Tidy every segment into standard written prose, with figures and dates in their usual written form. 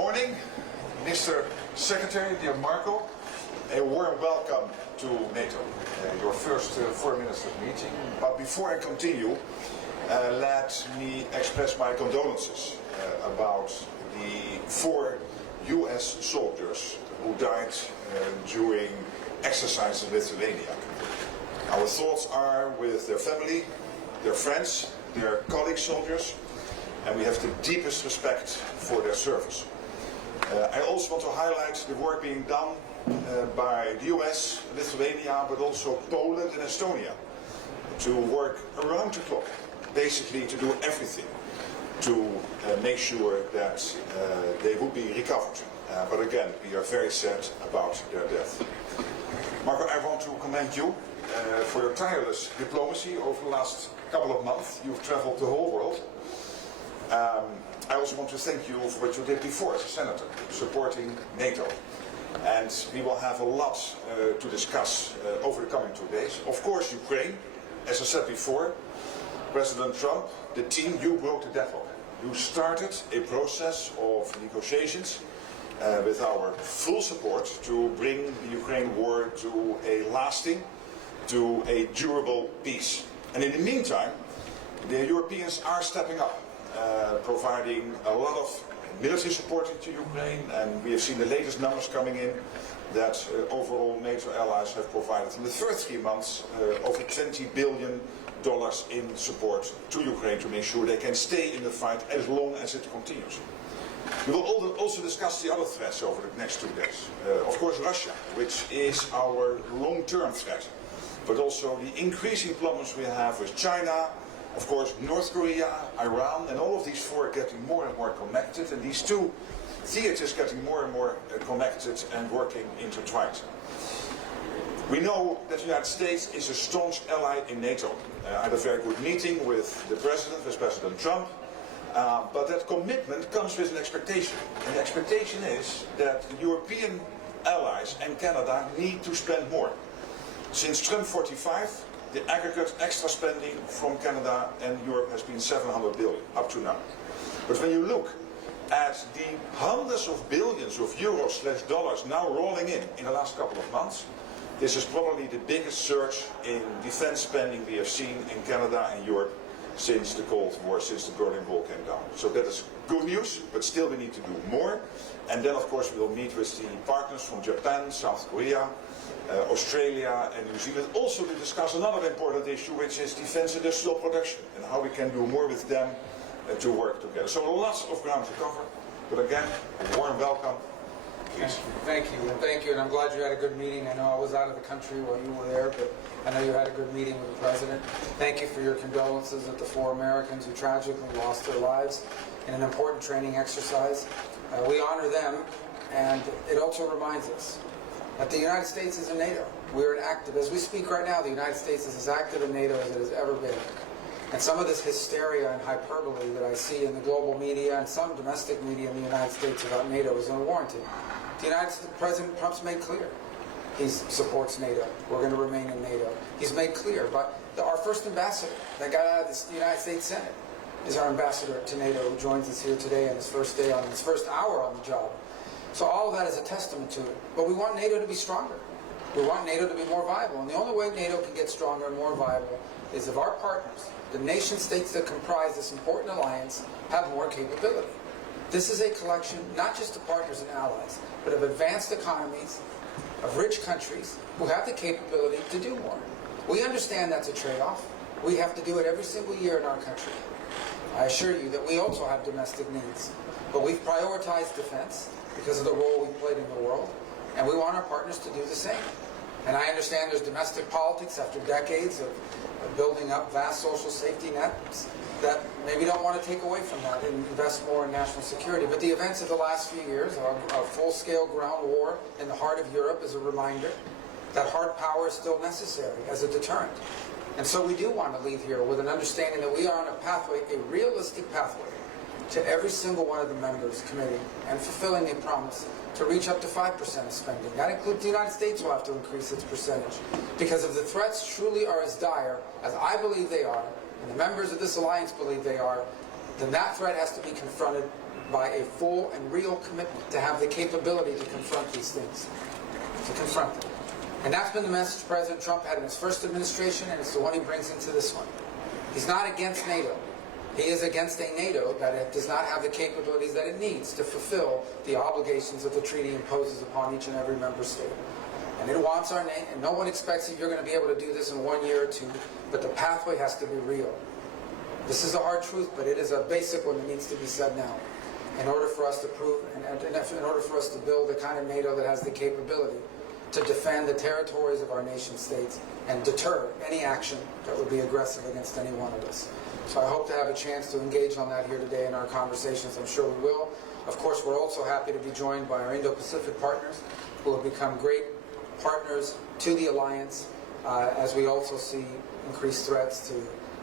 morning, Mr. Secretary, dear Marco. A warm welcome to NATO, your first foreign ministers meeting. But before I continue, let me express my condolences about the 4 US soldiers who died during exercises in Lithuania. Our thoughts are with their family, their friends, their colleague soldiers, and we have the deepest respect for their service. I also want to highlight the work being done by the US, Lithuania, but also Poland and Estonia to work around the clock, basically to do everything to make sure that they will be recovered. But again, we are very sad about their death. Marco, I want to commend you for your tireless diplomacy over the last couple of months. You've traveled the whole world. I also want to thank you for what you did before as a senator, supporting NATO. And we will have a lot to discuss over the coming 2 days. Of course, Ukraine, as I said before, President Trump, the team, you broke the deadlock. You started a process of negotiations with our full support to bring the Ukraine war to a lasting, to a durable peace. And in the meantime, the Europeans are stepping up, providing a lot of military support to Ukraine, and we have seen the latest numbers coming in that overall NATO allies have provided in the first 3 months over $20 billion in support to Ukraine to make sure they can stay in the fight as long as it continues. We will also discuss the other threats over the next 2 days. Of course, Russia, which is our long-term threat, but also the increasing problems we have with China, of course, North Korea, Iran, and all of these 4 are getting more and more connected, and these 2 theaters getting more and more connected and working intertwined. We know that the United States is a staunch ally in NATO. I had a very good meeting with the President, with President Trump, but that commitment comes with an expectation. And the expectation is that the European allies and Canada need to spend more. Since Trump 45, the aggregate extra spending from Canada and Europe has been $700 billion up to now. But when you look at the hundreds of billions of euros/dollars now rolling in the last couple of months, this is probably the biggest surge in defense spending we have seen in Canada and Europe since the Cold War, since the Berlin Wall came down. So that is good news, but still we need to do more. And then of course we'll meet with the partners from Japan, South Korea, Australia and New Zealand, also to discuss another important issue, which is defense industrial production and how we can do more with them to work together. So lots of ground to cover, but again, a warm welcome. Please. Thank you, and I'm glad you had a good meeting. I know I was out of the country while you were there, but I know you had a good meeting with the President. Thank you for your condolences at the 4 Americans who tragically lost their lives in an important training exercise. We honor them, and it also reminds us that the United States is in NATO. We're an active, as we speak right now, the United States is as active in NATO as it has ever been. And some of this hysteria and hyperbole that I see in the global media and some domestic media in the United States about NATO is unwarranted. President Trump's made clear he supports NATO. We're going to remain in NATO. He's made clear, but our first ambassador that got out of the United States Senate is our ambassador to NATO, who joins us here today on his first day, on his first hour on the job. So all of that is a testament to it. But we want NATO to be stronger. We want NATO to be more viable. And the only way NATO can get stronger and more viable is if our partners, the nation states that comprise this important alliance, have more capability. This is a collection not just of partners and allies, but of advanced economies, of rich countries who have the capability to do more. We understand that's a trade-off. We have to do it every single year in our country. I assure you that we also have domestic needs. But we've prioritized defense because of the role we've played in the world, and we want our partners to do the same. And I understand there's domestic politics after decades of building up vast social safety nets that maybe don't want to take away from that and invest more in national security. But the events of the last few years, a full-scale ground war in the heart of Europe, is a reminder that hard power is still necessary as a deterrent. And so we do want to leave here with an understanding that we are on a pathway, a realistic pathway, to every single one of the members committing and fulfilling a promise to reach up to 5% of spending. That includes the United States will have to increase its percentage. Because if the threats truly are as dire as I believe they are, and the members of this alliance believe they are, then that threat has to be confronted by a full and real commitment to have the capability to confront these things, to confront them. And that's been the message President Trump had in his first administration, and it's the one he brings into this one. He's not against NATO. He is against a NATO that does not have the capabilities that it needs to fulfill the obligations that the treaty imposes upon each and every member state. And it wants our name, and no one expects that you're going to be able to do this in 1 year or two, but the pathway has to be real. This is a hard truth, but it is a basic one that needs to be said now. In order for us to prove, and in order for us to build the kind of NATO that has the capability to defend the territories of our nation states and deter any action that would be aggressive against any one of us. So I hope to have a chance to engage on that here today in our conversations. I'm sure we will. Of course, we're also happy to be joined by our Indo-Pacific partners, who have become great partners to the alliance, as we also see increased threats to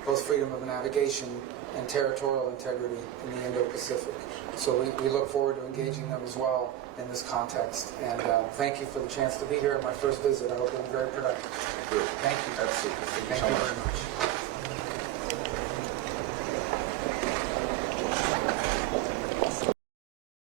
both freedom of navigation and territorial integrity in the Indo-Pacific. So we look forward to engaging them as well in this context. And thank you for the chance to be here at my first visit. I hope it was very productive. Good. Thank you. Absolutely. Thank you very much.